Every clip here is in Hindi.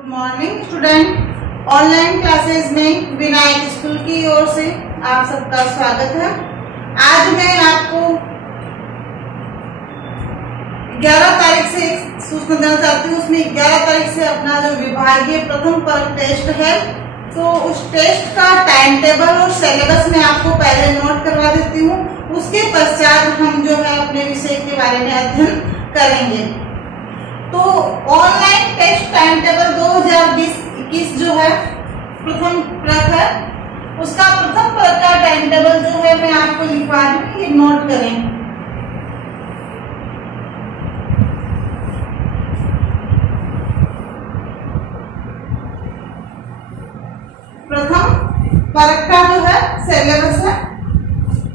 Good morning student. Online classes में विनायक स्कूल की ओर से आप सबका स्वागत है। आज मैं आपको 11 तारीख से सूचना देना चाहती हूँ। उसमें 11 तारीख से अपना जो विभागीय प्रथम वर्ग टेस्ट है, तो उस टेस्ट का टाइम टेबल और सिलेबस में आपको पहले नोट करवा देती हूँ। उसके पश्चात हम जो है अपने विषय के बारे में अध्ययन करेंगे। तो ऑनलाइन टेस्ट टाइम टेबल 2020-21 जो है प्रथम वर्ग है, उसका प्रथम वर्ग का टाइम टेबल जो है मैं आपको लिखवा दूँ, ये नोट करें। प्रथम वर्ग का जो है सिलेबस है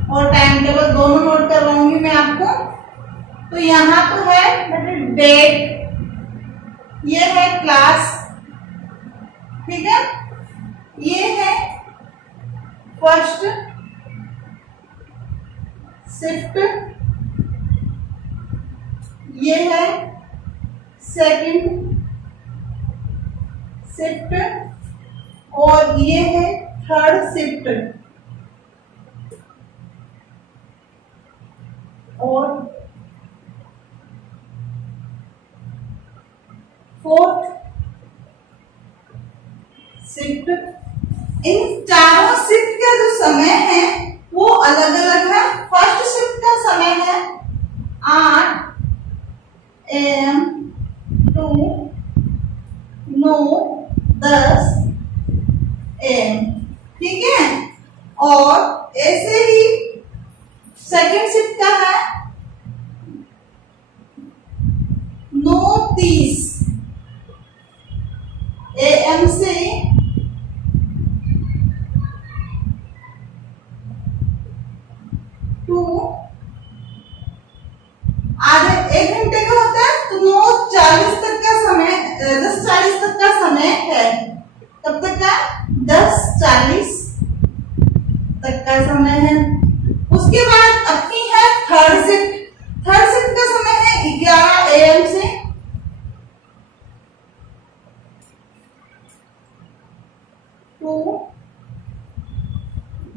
और टाइम टेबल दोनों नोट करवाऊंगी मैं आपको। तो यहाँ तो है मतलब डेट, ये है क्लास, ठीक है, ये है फर्स्ट शिफ्ट, ये है सेकंड शिफ्ट और ये है थर्ड शिफ्ट और फोर्थ शिफ्ट। इन चारों शिफ्ट का जो समय है वो अलग अलग है। फर्स्ट शिफ्ट का समय है 8 AM to 9-10 AM, ठीक है। और ऐसे ही सेकेंड शिफ्ट का है 9:30 AM से 2 आधे 1 घंटे का होता है, तो 9:40 तक का समय, 10:40 तक का समय है। कब तक का? 10:40 तक का समय है। उसके बाद अपनी है थर्ड शिफ्ट। थर्ड शिफ्ट का समय है 11 AM से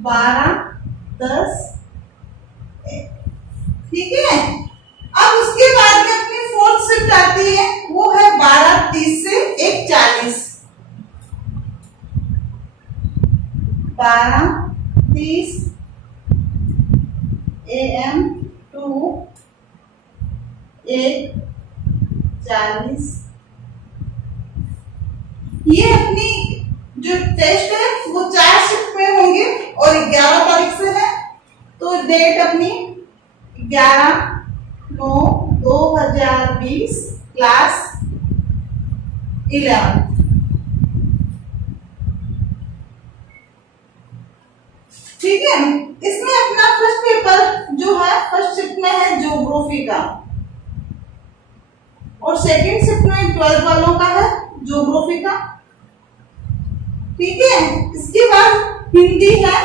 12:10, ठीक है। अब उसके बाद में अपनी फोर्थ शिफ्ट आती है, वो है 12:30 से 1:40। 12:30 AM to 1:40। ये अपनी जो टेस्ट है वो 4 शिफ्ट में होंगे और 11 तारीख से है। तो डेट अपनी 11/9/2020, क्लास 11। ठीक है। इसमें अपना फर्स्ट पेपर जो है फर्स्ट शिफ्ट में है ज्योग्राफी का और सेकंड शिफ्ट में 12 वालों का है ज्योग्राफी का, ठीक है। इसके बाद हिंदी है,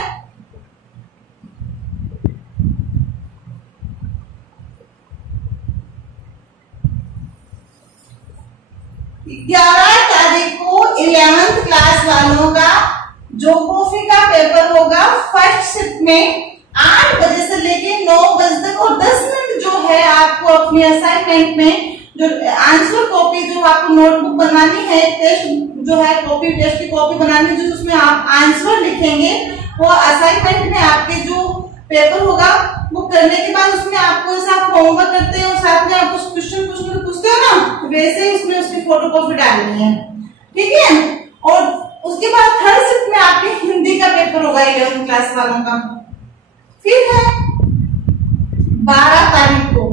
ग्यारह तारीख को 11th क्लास वालों का ज्योग्राफी का पेपर होगा फर्स्ट शिफ्ट में 8 बजे से लेके 9 बजे तक। और 10 मिनट जो है आपको अपनी असाइनमेंट में जो आंसर कॉपी जो आपको नोटबुक बनानी है, टेस्ट जो है कॉपी, टेस्ट की कॉपी बनानी है, जो उसमें आप आंसर लिखेंगे, वो असाइनमेंट में आपके जो पेपर होगा वो करने के बाद उसमें आपको जैसे आप होमवर्क करते हैं और साथ में आपको क्वेश्चन पूछते हो ना, वैसे ही उसमें उसकी फोटो कॉपी डालनी है, ठीक है। और उसके बाद थर्ड शिफ्ट में आपके हिंदी का पेपर होगा 11th क्लास वालों का। फिर है 12 तारीख को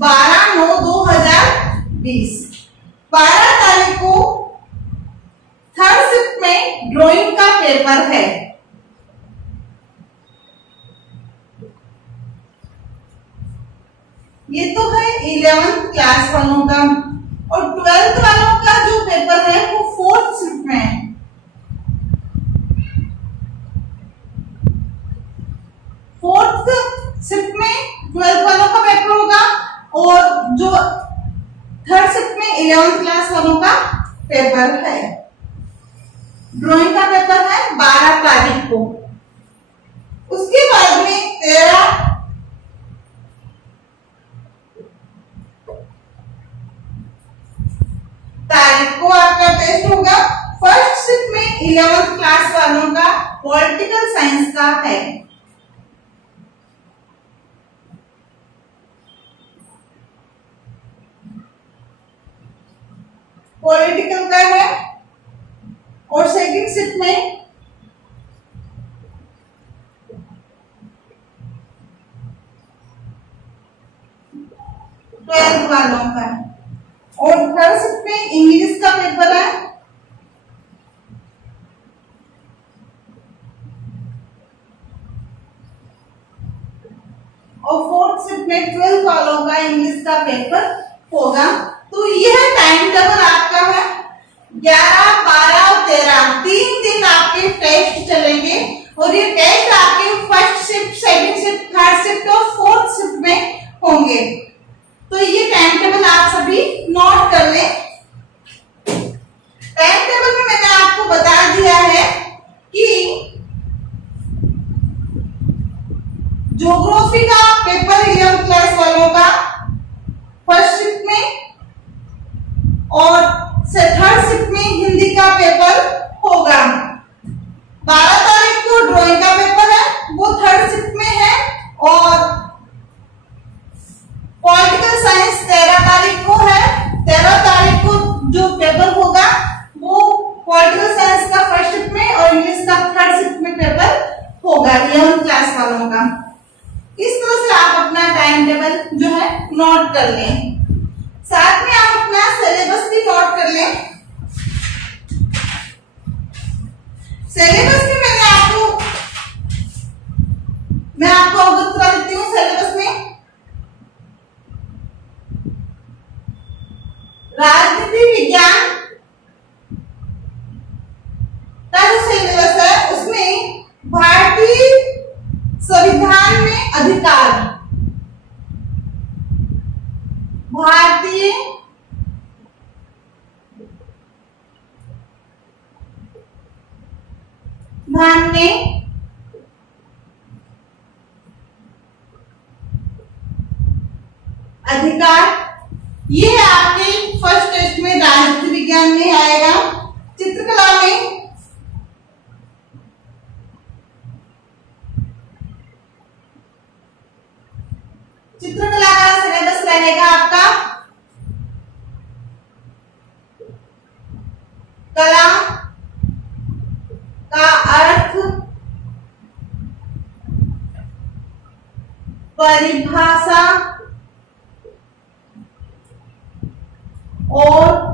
12/9/2020, 12 तारीख को थर्ड शिफ्ट में ड्राइंग का पेपर है। ये तो है 11th क्लास वालों का। और 12th वालों का जो पेपर है वो फोर्थ शिफ्ट में है। फोर्थ शिफ्ट में 12th वालों का पेपर होगा और जो थर्ड शिफ्ट में 11th क्लास वालों का पेपर है। ड्राइंग का पेपर है 12 तारीख को। उसके बाद में 13 तारीख को आपका टेस्ट होगा। फर्स्ट शिफ्ट में 11th क्लास वालों का पॉलिटिकल साइंस का है। पॉलिटिकल का है। और सेकंड शिफ्ट में 12th वालों का। और थर्ड शिफ्ट में इंग्लिश का पेपर है। और फोर्थ शिफ्ट में 12th वालों का इंग्लिश का पेपर होगा। तो यह टाइम टेबल आपका है। 11, 12 और 13 3 दिन आपके टेस्ट चलेंगे। और ये टेस्ट आपके first shift, second shift, third shift और फोर्थ शिफ्ट में होंगे। तो ये टाइम टेबल आप सभी नोट कर लें। टाइम टेबल में मैंने आपको बता दिया है कि ज्योग्राफी का पेपर 11th क्लास वालों का फर्स्ट शिफ्ट में और थर्ड शिफ्ट में हिंदी का पेपर होगा। 12 तारीख को ड्राइंग का पेपर है, वो थर्ड शिफ्ट में है। और पॉलिटिकल साइंस 13 तारीख को है। 13 तारीख को जो पेपर होगा वो पॉलिटिकल साइंस का फर्स्ट शिफ्ट में और इंग्लिश का थर्ड शिफ्ट में पेपर होगा 11th क्लास वालों का। इस तरह से आप अपना टाइम टेबल जो है नोट कर लें। साथ में आप अपना सिलेबस भी नोट कर लें। सिलेबस में मैं आपको अवगत करा देती हूँ। सिलेबस में राजनीति विज्ञान का जो सिलेबस है उसमें भारतीय संविधान में अधिकार, भारतीय संविधान में अधिकार, ये आपके फर्स्ट टेस्ट में राजनीति विज्ञान में आएगा। चित्रकला में चित्रकला का सिलेबस रहेगा आपका कला का अर्थ, परिभाषा और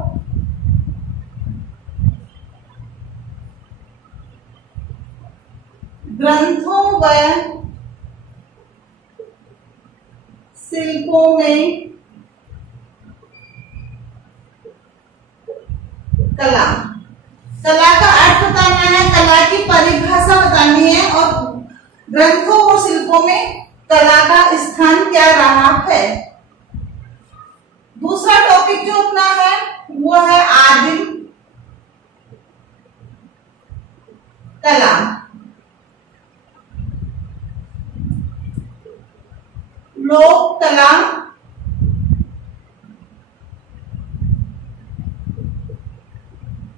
ग्रंथों व शिल्पों में कला, कला का अर्थ बताना है, कला की परिभाषा बतानी है और ग्रंथों और शिल्पों में कला का स्थान क्या रहा है। दूसरा टॉपिक जो अपना है वो है आदिम कला। लोक कला,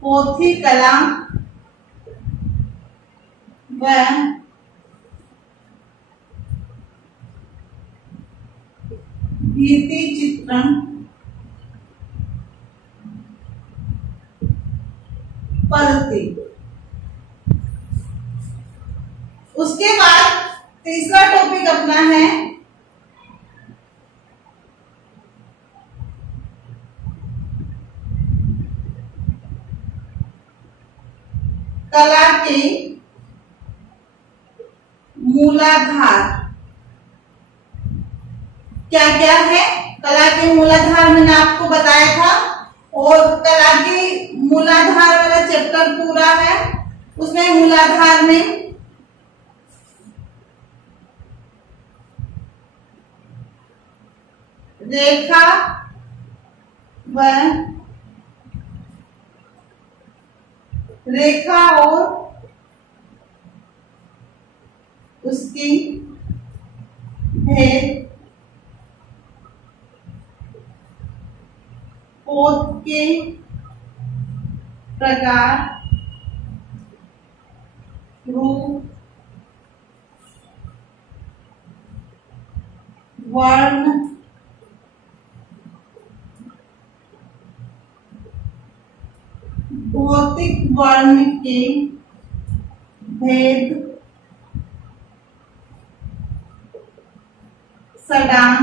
पोथी कला व भित्ति चित्रण पद्धति। उसके बाद तीसरा टॉपिक अपना है कला के मूलाधार। क्या क्या है कला के मूलाधार, मैंने आपको बताया था। और कला के मूलाधार वाला चैप्टर पूरा है। उसमें मूलाधार में रेखा व रेखा और उसकी भेद पोत के प्रकार रूप वर्ण भौतिक वर्ण के भेद सडांक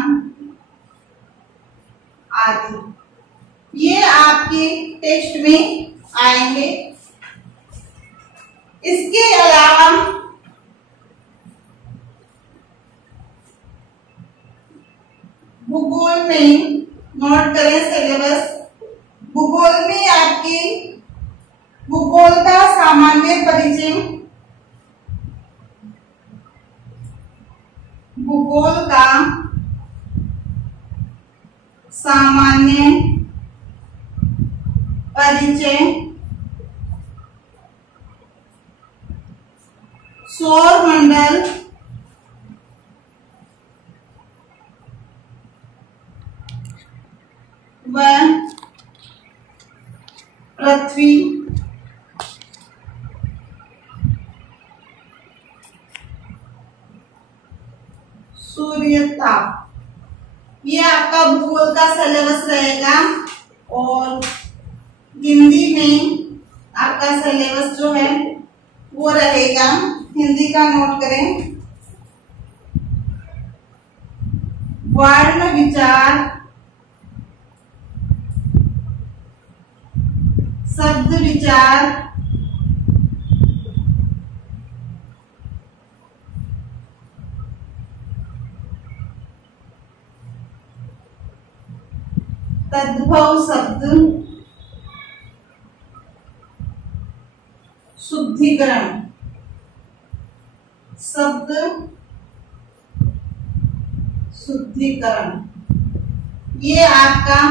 आदि ये आपके टेस्ट में आएंगे। इसके अलावा भूगोल में नोट करें सिलेबस। भूगोल में आपके भूगोल का सामान्य परिचय, भूगोल का सामान्य परिचय, सौर मंडल व पृथ्वी, सूर्य, ताप, ये आपका भूगोल का सिलेबस रहेगा। और हिंदी में आपका सिलेबस जो है वो रहेगा, हिंदी का नोट करें। वर्ण विचार, शब्द विचार, तद्भव शब्द, शुद्धिकरण, शब्द शुद्धिकरण, ये आपका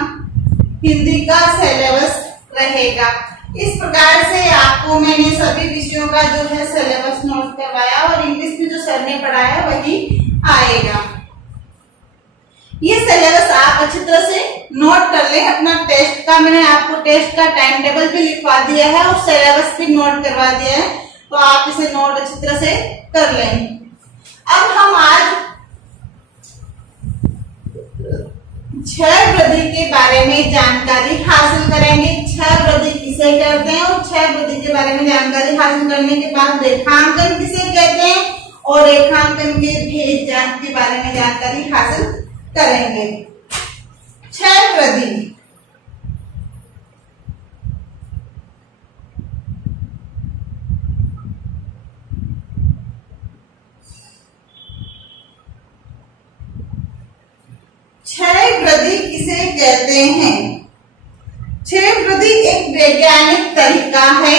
हिंदी का सिलेबस रहेगा। इस प्रकार से आपको मैंने सभी विषयों का जो है सिलेबस नोट करवाया और इंग्लिश में जो सर ने पढ़ाया वही आएगा। ये सिलेबस आप अच्छी तरह से नोट कर लें। अपना टेस्ट का मैंने आपको टेस्ट का टाइम टेबल भी लिखवा दिया है और सिलेबस भी नोट करवा दिया है, तो आप इसे नोट अच्छी तरह से कर लें। अब हम आज क्षय वृद्धि के बारे में जानकारी हासिल करेंगे। क्षय वृद्धि किसे कहते हैं और क्षय वृद्धि के बारे में जानकारी हासिल करने के बाद रेखांकन किसे कहते हैं और रेखांकन के भेद जांच के बारे में जानकारी हासिल करेंगे। क्षय वृद्धि, क्षय वृद्धि किसे कहते हैं? क्षय वृद्धि एक वैज्ञानिक तरीका है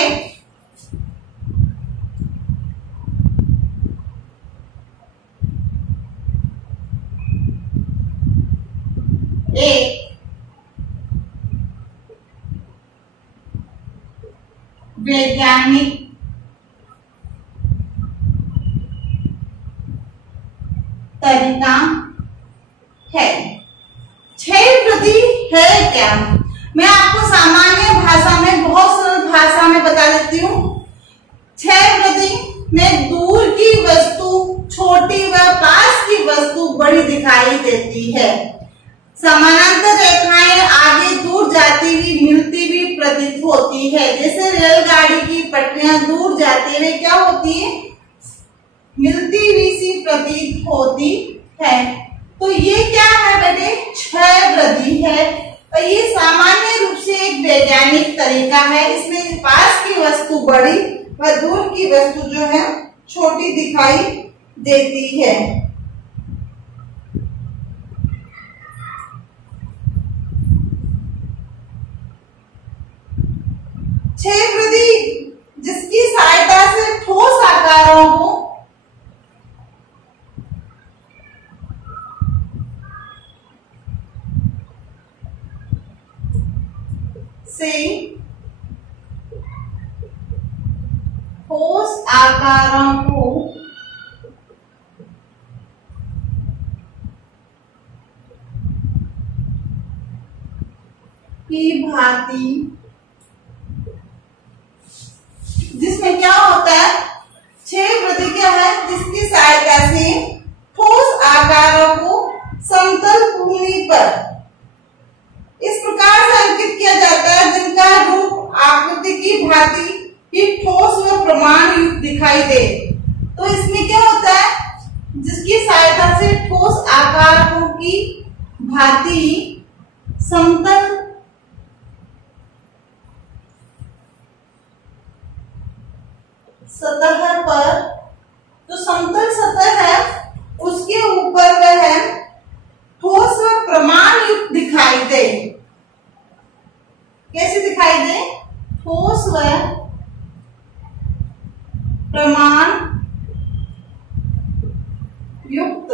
वैज्ञानिक तरीका है। क्षय वृद्धि है क्या? मैं आपको सामान्य भाषा में, बहुत सरल भाषा में बता देती हूँ। क्षय वृद्धि में दूर की वस्तु छोटी व पास की वस्तु बड़ी दिखाई देती है। समानांतर रेखाएं आगे दूर जाती हुई मिलती हुई प्रतीत होती है। जैसे रेलगाड़ी की पटरियां दूर जाती हुई क्या होती है? मिलती हुई सी प्रतीत होती है। तो ये क्या है बेटे? क्षय वृद्धि है। और ये सामान्य रूप से एक वैज्ञानिक तरीका है। इसमें पास की वस्तु बड़ी व दूर की वस्तु जो है छोटी दिखाई देती है। क्षय वृद्धि जिसकी सहायता से ठोस आकारों को ठोस आकारों को की भांति, जिसमें क्या होता है, 6 वृद्धि क्या है, जिसकी सहायता से ठोस आकारों को समतल भूमि पर इस प्रकार से अंकित किया जाता है जिनका रूप आकृति की भांति ही ठोस व प्रमाण युक्त दिखाई दे। तो इसमें क्या होता है, जिसकी सहायता से ठोस आकारों की भांति समतल सतह पर, जो समतल सतह है उसके ऊपर वह ठोस व प्रमाण युक्त दिखाई दे। कैसे दिखाई दे, ठोस व प्रमाण युक्त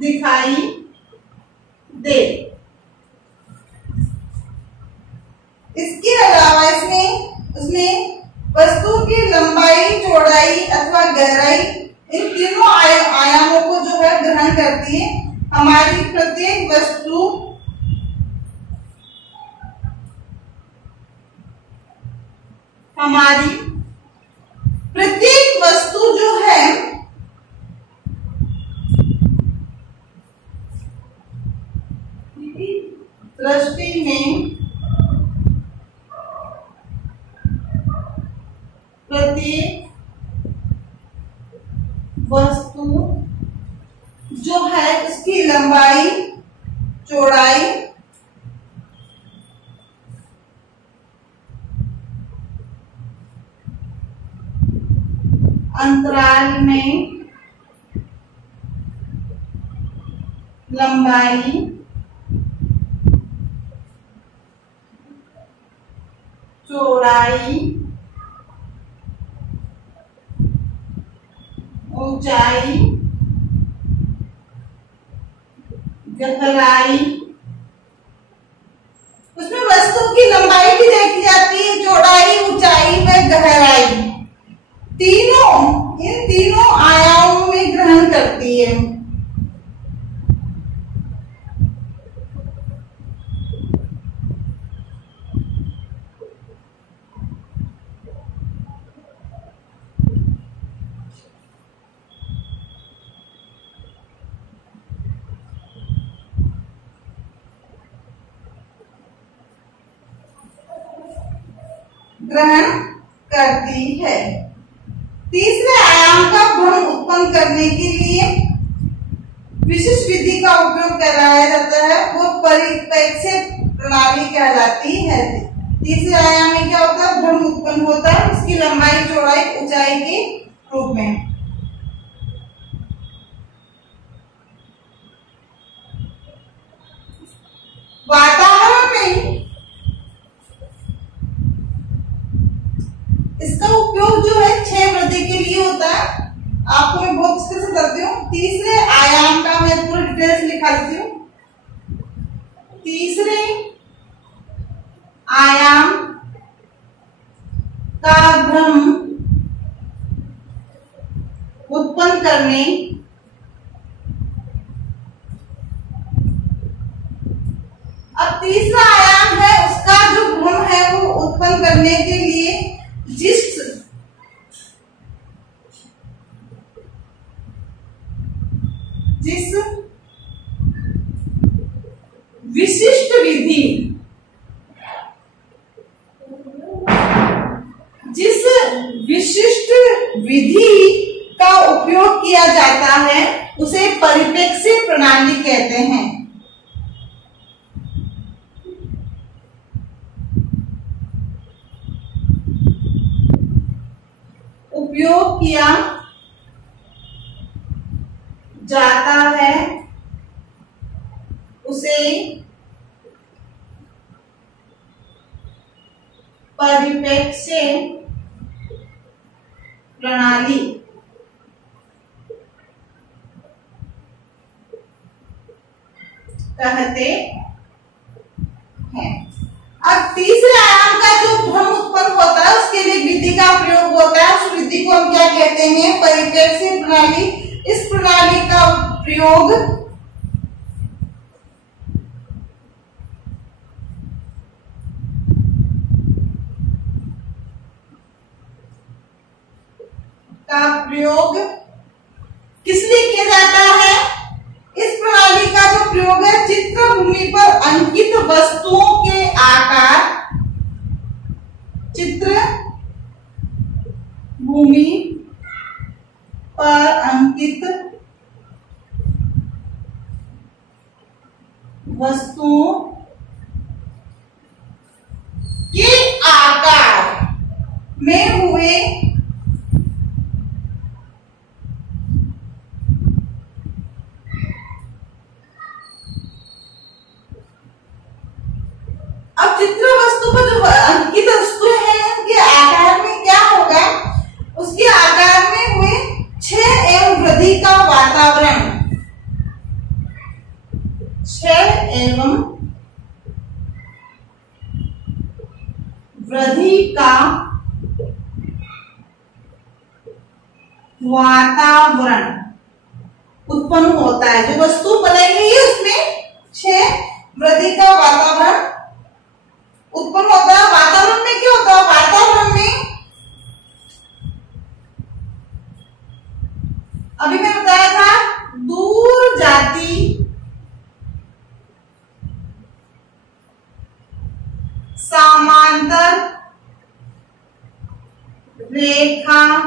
दिखाई दे। इसके अलावा उसमें वस्तु की लंबाई, चौड़ाई अथवा गहराई, इन तीनों आयामों को जो है ग्रहण करती है। हमारी प्रत्येक वस्तु जो है दृष्टि में प्रत्येक वस्तु जो है उसकी लंबाई, चौड़ाई अंतराल में लंबाई, चौड़ाई, ऊंचाई, गहराई, उसमें वस्तु की लंबाई भी देखी जाती है, चौड़ाई, ऊंचाई व गहराई, इन तीनों आयामों में ग्रहण करती है। ग्रहण करती है। तीसरे आयाम का भ्रम उत्पन्न करने के लिए विशिष्ट विधि का उपयोग कराया जाता है, वो परिप्रेक्ष्य प्रणाली कहलाती है। तीसरे आयाम में क्या होता है, भ्रम उत्पन्न होता है उसकी लंबाई, चौड़ाई, ऊंचाई के रूप में। वातावरण में इसका उपयोग जो है 6 वृद्धि के लिए होता है। आपको मैं बहुत अच्छे से करती हूँ। तीसरे आयाम का मैं पूरी डिटेल से लिखा देती हूँ। तीसरे आयाम का भ्रम उत्पन्न करने अब तीसरा आयाम है, उसका जो भ्रम है वो उत्पन्न करने के लिए जिस विशिष्ट विधि, जिस विशिष्ट विधि का उपयोग किया जाता है उसे परिप्रेक्ष्य प्रणाली कहते हैं। उपयोग किया जाता है उसे परिप्रेक्ष्य प्रणाली कहते हैं। अब तीसरे तीसरे आयाम का जो भ्रम उत्पन्न होता है उसके लिए विधि का प्रयोग होता है। उस विधि को हम क्या कहते हैं? परिप्रेक्ष्य प्रणाली। इस प्रणाली का प्रयोग किस लिए किया जाता है? इस प्रणाली का जो प्रयोग है चित्र भूमि पर अंकित वस्तुओं के आकार, चित्र भूमि पर अंकित वस्तुओं के आकार में हुए चित्र वस्तु पर जो अंकित वस्तु है उनके आकार में क्या होगा? उसके आकार में हुए क्षय एवं वृद्धि का वातावरण, क्षय एवं वृद्धि का वातावरण उत्पन्न होता है। जो वस्तु बनाई गई है उसमें क्षय वृद्धि का वातावरण उत्पन्न होता है। वातावरण में क्या होता है? वातावरण में अभी मैं बताया था दूर जाती समांतर रेखाओं,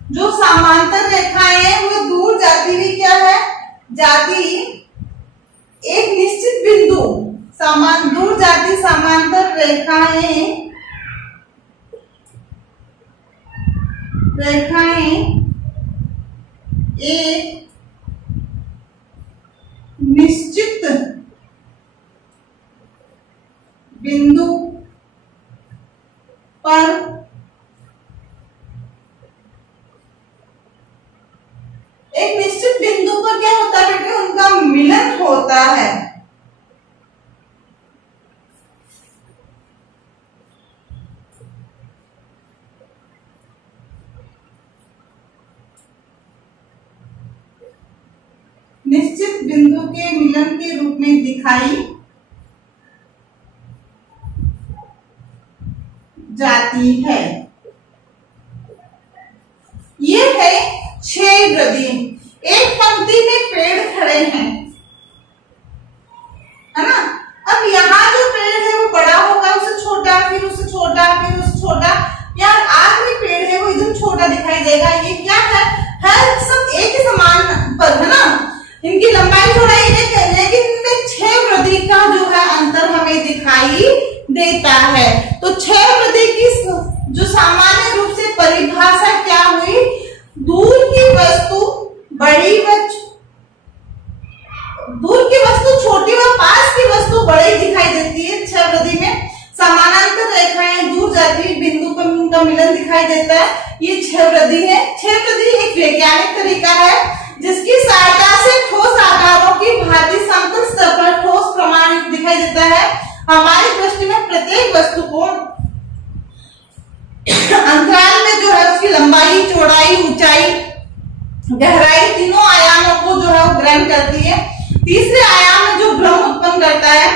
जो समांतर रेखाएं हैं वो दूर जाती हुई क्या है? जाती एक निश्चित बिंदु, दूर जाती समांतर रेखाएं एक निश्चित बिंदु पर क्या होता है बेटे? उनका मिलन होता है। निश्चित बिंदु के मिलन के रूप में दिखाई जाती है। ये है क्षय वृद्धि। एक पंक्ति में पेड़ खड़े हैं, है ना? अब यहाँ जो पेड़ है वो बड़ा होगा, उससे छोटा, फिर उससे छोटा, फिर उससे छोटा, यार आखिरी पेड़ है वो एकदम छोटा दिखाई देगा। ये क्या है? हर सब एक ही समान पर है ना, इनकी लंबाई चौड़ाई एक है, लेकिन इनमें क्षय वृद्धि का जो है अंतर हमें दिखाई देता है। तो क्षय वृद्धि की जो सामान्य रूप से परिभाषा क्या हुई? दूर की वस्तु छोटी और पास की वस्तु बड़ी दिखाई देती है। क्षय वृद्धि में समानांतर रेखाएं दूर जाती बिंदु पर उनका मिलन दिखाई देता है। ये क्षय वृद्धि है। क्षय वृद्धि एक वैज्ञानिक तरीका है जिसकी सहायता से ठोस आकारों की भांति समतल स्तर पर ठोस प्रमाण दिखाई देता है। हमारी दृष्टि में प्रत्येक वस्तु को अंतराल में जो है उसकी लंबाई, चौड़ाई, ऊंचाई, गहराई तीनों आयामों को जो है वो ग्रहण करती है। तीसरे आयाम में जो भ्रम उत्पन्न करता है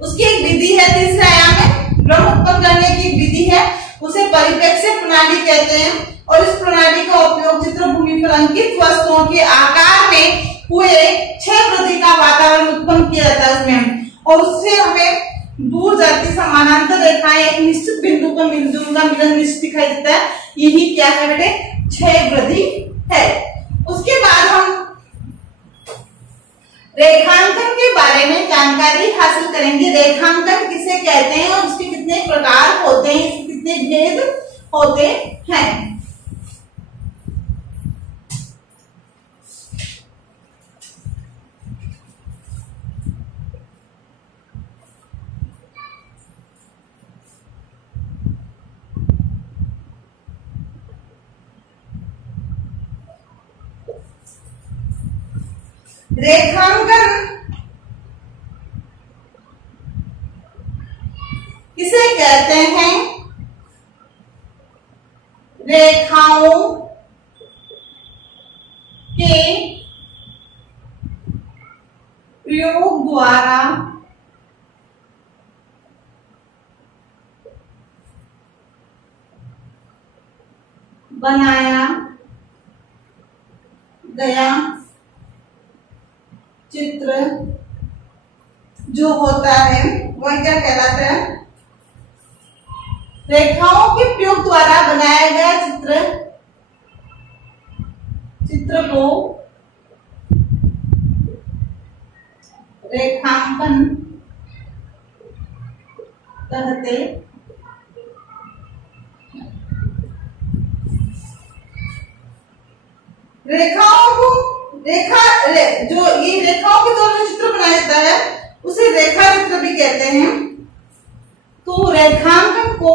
उसकी एक विधि है। तीसरे आयाम में भ्रम उत्पन्न करने की विधि है, उसे परिप्रेक्ष्य प्रणाली कहते हैं। और इस प्रणाली का उपयोग चित्र भूमि पर अंकित वस्तुओं के आकार में हुए क्षय वृद्धि का वातावरण उत्पन्न किया जाता है उसमें, और उससे हमें दूर जाती समानांतर रेखाएं एक निश्चित बिंदु पर उनका मिलन निश्चित दिखाई देता है। यही क्या है बेटे? क्षय वृद्धि है। उसके बाद हम रेखांकन के बारे में जानकारी हासिल करेंगे। रेखांकन किसे कहते हैं और उसके कितने प्रकार होते हैं, इसके कितने भेद होते हैं। रेखांकन इसे कहते हैं रेखाओं के प्रयोग द्वारा बनाया गया चित्र जो होता है वह क्या कहलाता है? रेखाओं के प्रयोग द्वारा बनाया गया चित्र को रेखांकन कहते जो ये रेखाओं के द्वारा चित्र बनाया जाता है उसे रेखा चित्र भी कहते हैं। तो रेखांकन को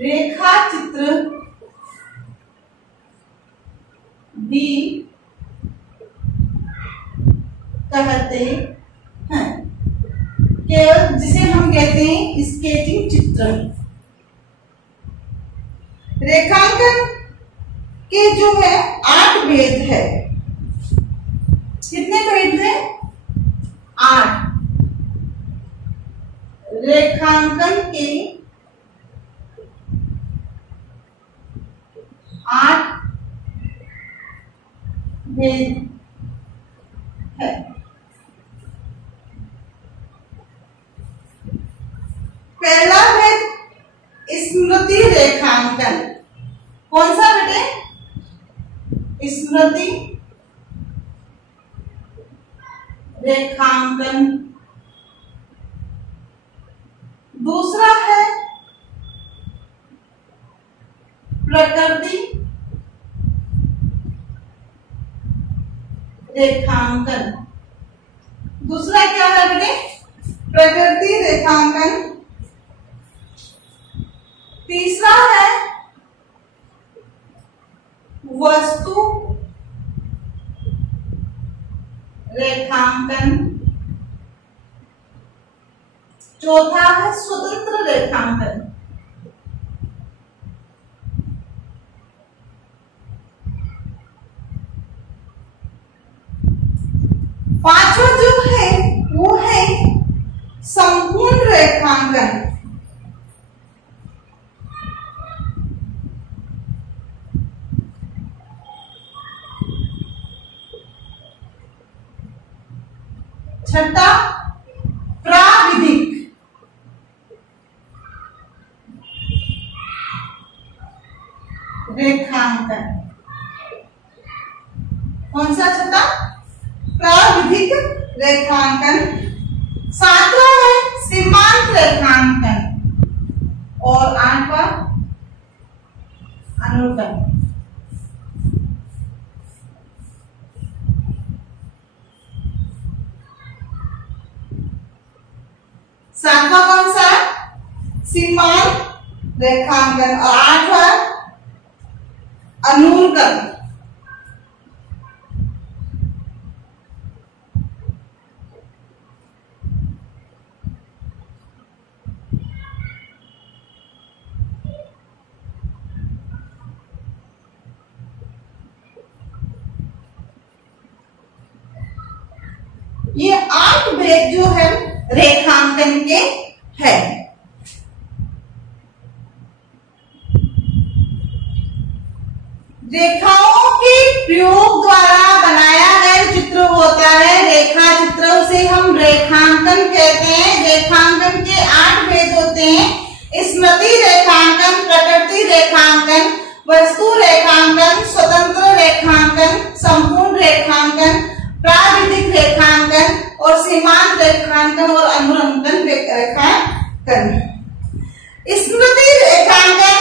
रेखा चित्र भी कहते हैं, केवल जिसे हम कहते हैं स्केचिंग चित्र। रेखांकन के जो है 8 भेद है। कितने भेद है? 8। रेखांकन के 8 भेद है। पहला भेद स्मृति रेखांकन। कौन सा बेटे? स्मृति रेखांकन। दूसरा है प्रकृति रेखांकन। दूसरा क्या है बेटे? प्रकृति रेखांकन। तीसरा है वस्तु रेखांकन। चौथा है स्वतंत्र रेखांकन। पांचवा जो है वो है संपूर्ण रेखांकन। छठा प्राविधिक रेखांकन। कौन सा छठा? प्राविधिक रेखांकन। सातवां है सीमांत रेखांकन और 8वां अनुगण। सातवां कौन सा? सीमांत रेखांकन और 8वां अनुगण। ये 8 भेद जो है रेखांकन के है। रेखाओं के प्रयोग द्वारा बनाया गया चित्र होता है रेखा चित्र, उसे हम रेखांकन कहते हैं। रेखांकन के 8 भेद होते हैं: स्मृति रेखांकन, प्रकृति रेखांकन, वस्तु रेखांकन, स्वतंत्र रेखांकन, संपूर्ण रेखांकन, प्राविधिक रेखांकन और सीमांत रेखांकन और अनुरंकन रेखांकन। स्मृति रेखांकन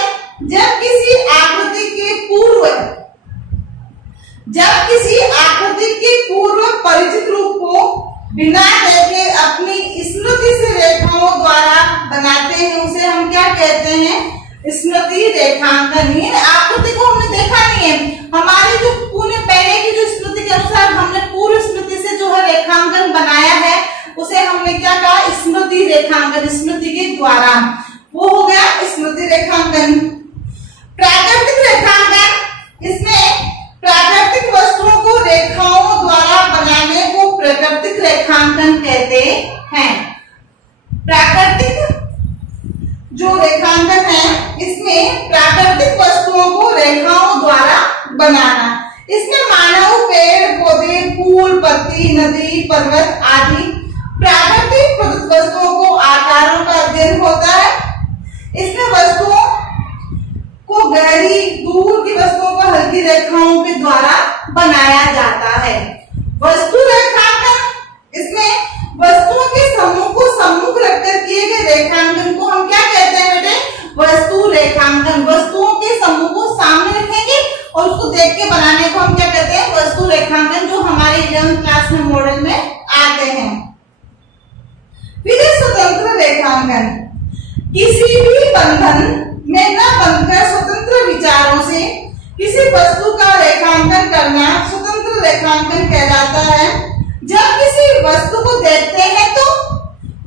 जब किसी आकृति के पूर्व परिचित रूप को बिना देखे अपनी स्मृति से रेखाओं द्वारा बनाते हैं, उसे हम क्या कहते हैं? स्मृति रेखांकन। आकृति को हमने देखा नहीं है। हमारी जो पूरे पहले की जो स्मृति के अनुसार हमने पूर्व स्मृति से जो है रेखांकन बनाया है, उसे हमने क्या कहा, स्मृति रेखांकन, स्मृति के द्वारा। वो हो गया स्मृति रेखांकन। प्राकृतिक रेखांकन, इसमें प्राकृतिक वस्तुओं को रेखाओं द्वारा बनाने को प्राकृतिक रेखांकन कहते हैं। प्राकृतिक जो रेखांकन है, इसमें प्राकृतिक वस्तुओं को रेखाओं द्वारा बनाना। इसमें मानव, पेड़ पौधे, फूल पत्ती, नदी, पर्वत आदि प्राकृतिक वस्तुओं को आकारों का अध्ययन होता है। इसमें वस्तुओं को गहरी, दूर की वस्तुओं को हल्की रेखाओं के द्वारा बनाया जाता है। वस्तु रेखांकन, इसमें वस्तुओं के समूह को सम्मुख रखकर किए गए रेखांकन को हम क्या कहते हैं बेटे, वस्तु रेखांकन। वस्तुओं के समूह को सामने रखेंगे और उसको देख के बनाने को हम क्या कहते हैं, वस्तु रेखांकन, जो हमारे 11th क्लास में मॉडल में आते हैं। फिर स्वतंत्र रेखांकन, किसी भी बंधन में न बंधकर स्वतंत्र विचारों से किसी वस्तु का रेखांकन करना स्वतंत्र रेखांकन कहलाता है। जब किसी वस्तु को देखते हैं तो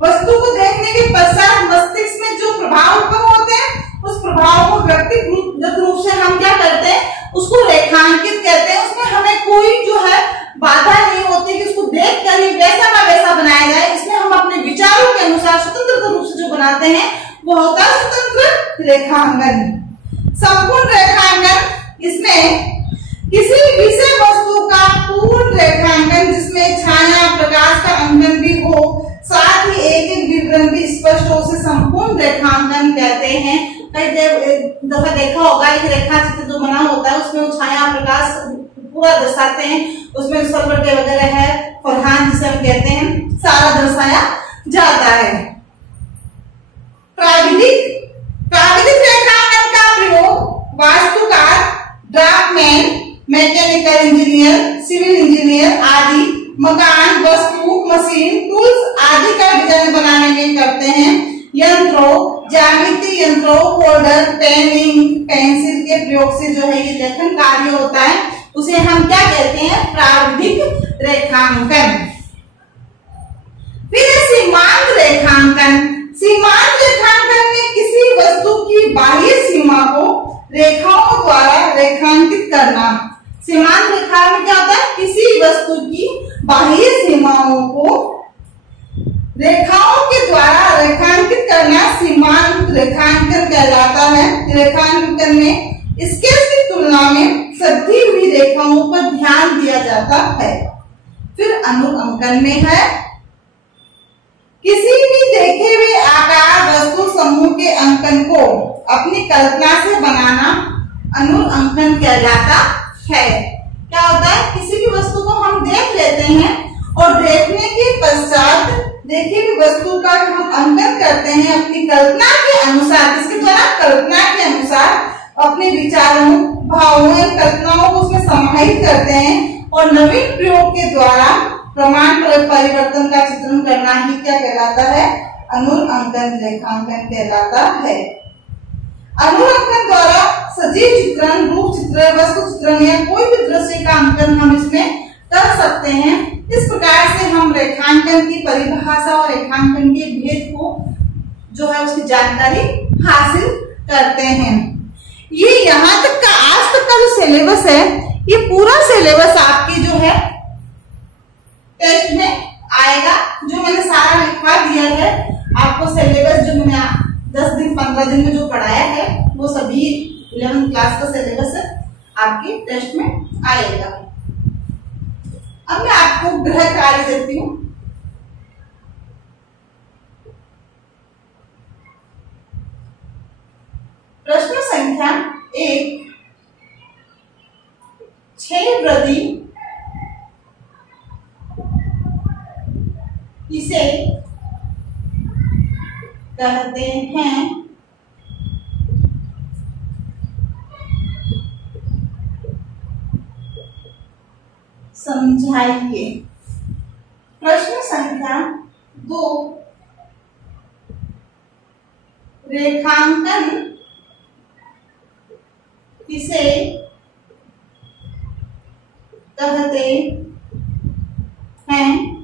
वस्तु को देखने के पश्चात मस्तिष्क में जो प्रभाव उत्पन्न होते हैं, उस प्रभाव को व्यक्तिगत रूप से हम क्या करते हैं, उसको रेखांकित कहते हैं। उसमें हमें कोई जो है बाधा नहीं होती कि उसको देख कर ही वैसा ना वैसा बनाया जाए। इसमें हम अपने विचारों के अनुसार स्वतंत्र रूप से जो बनाते हैं वो होता है स्वतंत्र रेखांकन। संपूर्ण रेखांकन, इसमें किसी विषय वस्तु का पूर्ण रेखांकन जिसमें छाया प्रकाश का अंकन भी हो, साथ ही एक एक विवरण भी स्पष्ट हो, उसे संपूर्ण रेखांकन कहते हैं। कई दफा देखा होगा, एक रेखा चित्र जो बना होता है उसमें वो छाया प्रकाश पूरा दर्शाते हैं, उसमें सलवटे वगैरह है, फरहान जिसे हम कहते हैं, सारा दर्शाया जाता है। प्राविधिक रेखांकन का प्रयोग वास्तुकार, draftsman, mechanical engineer, civil engineer आदि मकान, वस्तु, मशीन, टूल्स आदि का डिजाइन बनाने में करते हैं। यंत्रों, ज्यामिति यंत्रों, फोल्डर, पेनिंग, पेंसिल के प्रयोग से जो है ये लेखन कार्य होता है, उसे हम क्या कहते हैं, प्राविधिक रेखांकन। फिर सीमांत रेखांकन। सीमांत रेखांकन में किसी वस्तु की बाह्य सीमा को रेखाओं द्वारा रेखांकित करना। सीमांत रेखा में क्या होता है, किसी वस्तु की बाह्य सीमाओं को रेखाओं के द्वारा रेखांकित करना सीमांत रेखांकन कहलाता है। रेखांकन में स्केच की तुलना में सधी हुई रेखाओं पर ध्यान दिया जाता है। फिर अनुअंकन में है, किसी भी देखे हुए आकार, वस्तु, समूह के अंकन को अपनी कल्पना से बनाना अनुअंकन कहलाता है। क्या होता है, किसी भी वस्तु को हम देख लेते हैं और देखने के पश्चात देखी हुई वस्तु का हम अंकन करते हैं अपनी कल्पना के अनुसार। इसके द्वारा कल्पना के अनुसार अपने विचारों, भावों, कल्पनाओं को उसमें समाहित करते हैं और नवीन प्रयोग के द्वारा प्रमाण परिवर्तन का चित्रण करना ही क्या कहलाता है, अनुअंकन रेखांकन कहलाता है। अनुअंकन द्वारा सजीव चित्रण, रूप चित्र, वस्तु चित्रण या कोई भी दृश्य का अंकन हम इसमें कर सकते हैं। इस प्रकार से हम रेखांकन की परिभाषा और रेखांकन के भेद को जो है उसकी जानकारी हासिल करते हैं। ये यहाँ तक का आज तक का जो सिलेबस है, ये पूरा सिलेबस आपकी जो है टेस्ट में आएगा। जो मैंने सारा लिखा दिया है आपको, सिलेबस जो मैंने 10 दिन 15 दिन में जो पढ़ाया है वो सभी 11th क्लास का सिलेबस आपके टेस्ट में आएगा। अब मैं आपको गृह कार्य देती हूँ। प्रश्न संख्या 1, 6 वृद्धि इसे कहते हैं। समझाइए। प्रश्न संख्या 2, रेखांकन किसे करते हैं।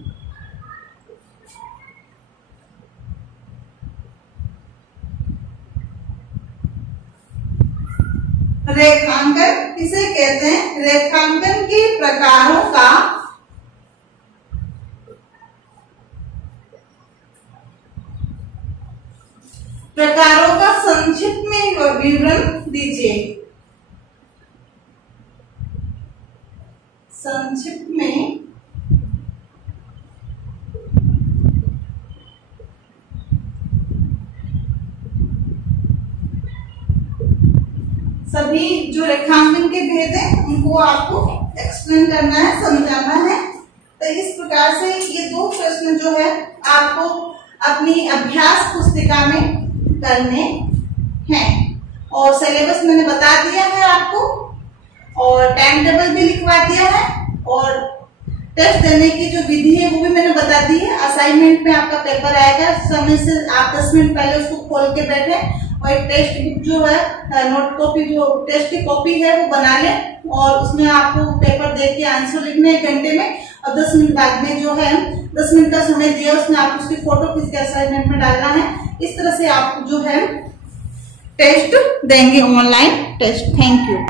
रेखांकन किसे कहते हैं? रेखांकन के प्रकारों का संक्षिप्त में विवरण दीजिए। संक्षिप्त में सभी जो रेखांकन के भेद हैं उनको आपको एक्सप्लेन करना है, समझाना है। तो इस प्रकार से ये 2 प्रश्न जो है आपको अपनी अभ्यास पुस्तिका में करने हैं। और सिलेबस मैंने बता दिया है आपको, और टाइम टेबल भी लिखवा दिया है, और टेस्ट देने की जो विधि है वो भी मैंने बता दी है। असाइनमेंट में आपका पेपर आएगा, समय से आप 10 मिनट पहले उसको खोल के बैठे और एक टेस्ट बुक जो है, नोट कॉपी, जो टेस्ट की कॉपी है वो बना लें, और उसमें आपको पेपर दे के आंसर लिखने 1 घंटे में, और 10 मिनट बाद में जो है 10 मिनट का समय दिया, उसमें आप उसकी फोटो खींच के असाइनमेंट में डालना है। इस तरह से आप जो है टेस्ट देंगे, ऑनलाइन टेस्ट। Thank you.